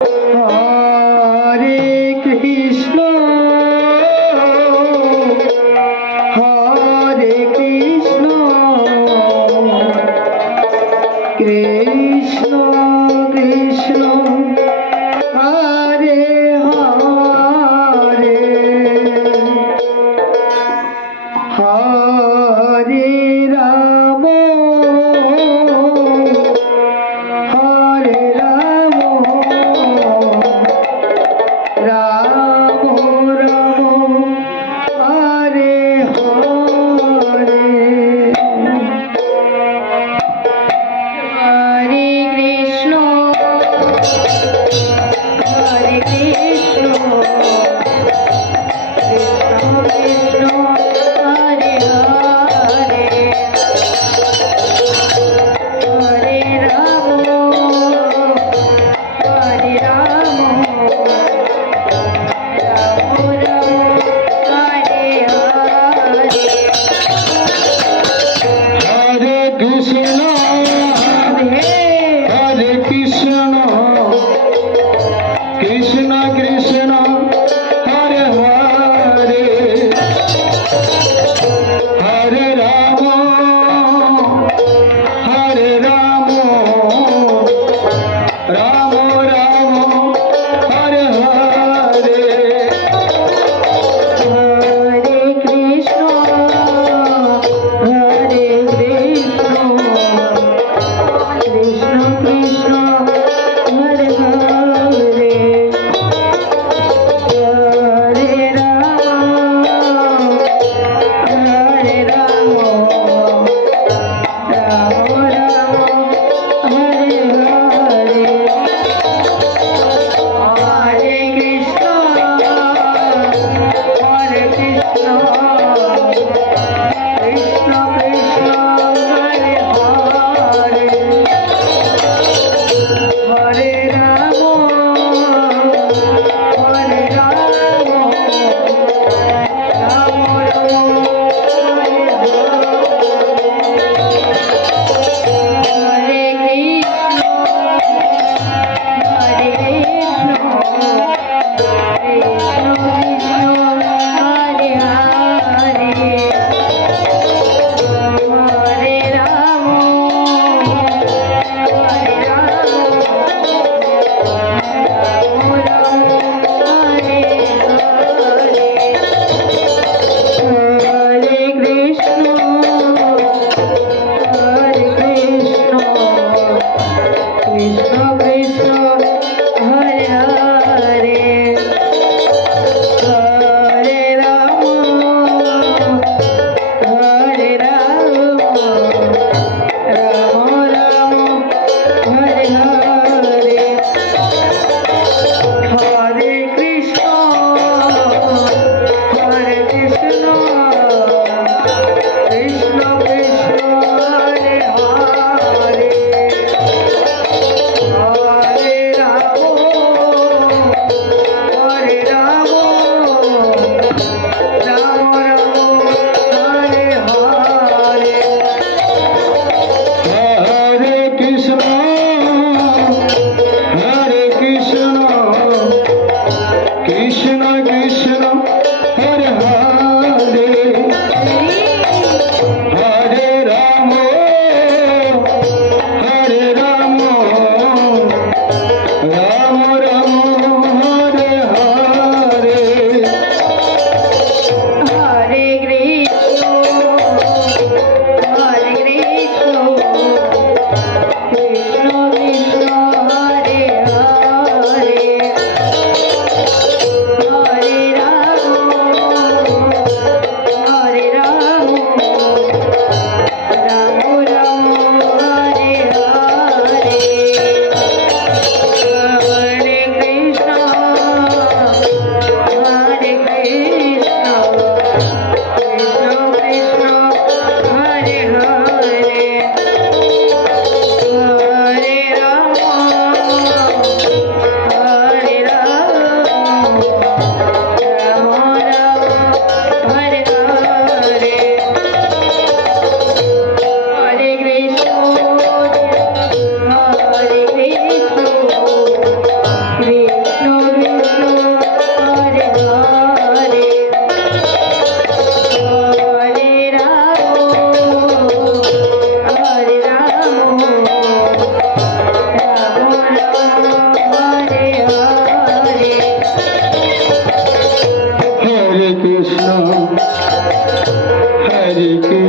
হরে हरि के